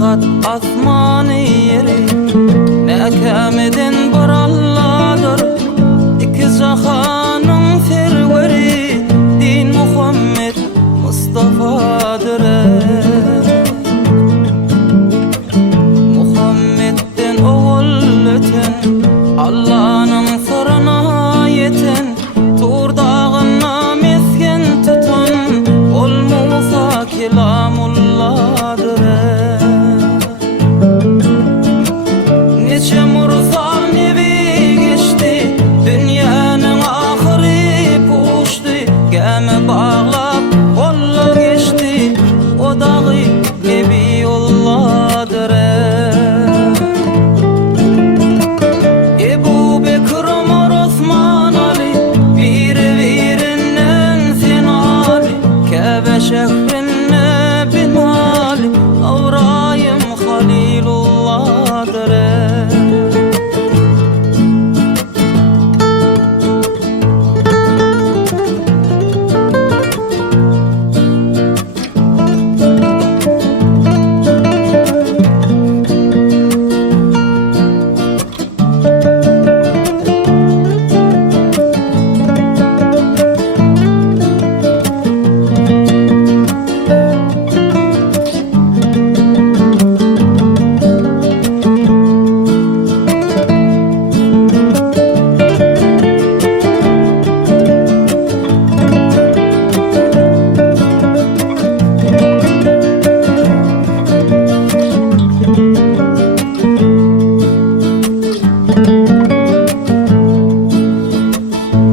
Kat asmanı yeri ne kemedin bir Allah'dır. İki cahanın ferveri din Muhammed Mustafa'dır. Muhammed'den oğul öten Allah'ın sırrına yeten Tur dağına mesken tutan ol Musa kelamullah'dır. Neçe mursal nevi geçti, dünyanın ahiri puştu. Gemi bağlap olla geçti, o dağı nebi yolladır. Ebu Bekir, Ömer, Osman, Ali, birinden sen Ali. Kabe şehrine bin Ali, Avrayım Halilullah'dır.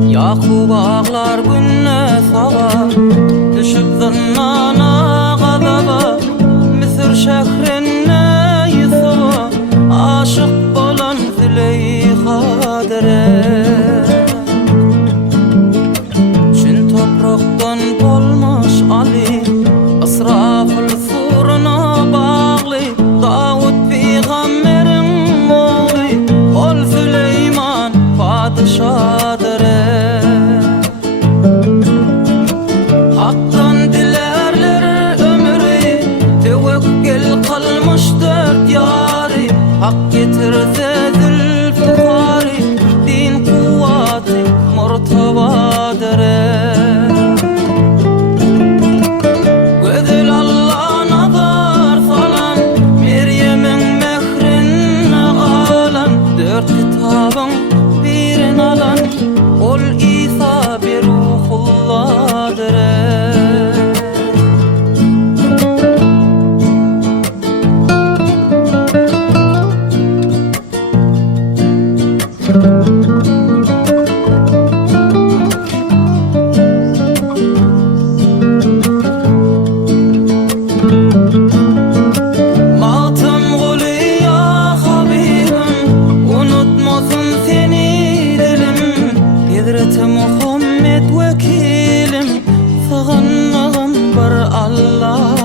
Yakub ağlar günne sava, düşüp zannana gazaba. Mısır şehrine yısava, aşık bolan Züleyxa'dır. Çin topraktan bolmuş Ali, İsrafil suruna bağlı. Davud peygamberin oğlu, ol Süleyman padişadır. Hak'tan dilerler ömrü, tevekkül kalmış dört yari. Hak getirse Zülfikar'ı, din kuvveti murtavadır. Gözül Allah nazar salan, Meryem'in mehrine alan. Dört kitabın birini alan, ol İsa bir ruhullah'dır. Matım gülü ya Habibim, unutmasın seni dilim. Hazreti Muhammed vekilim, sığınağım bir Allah.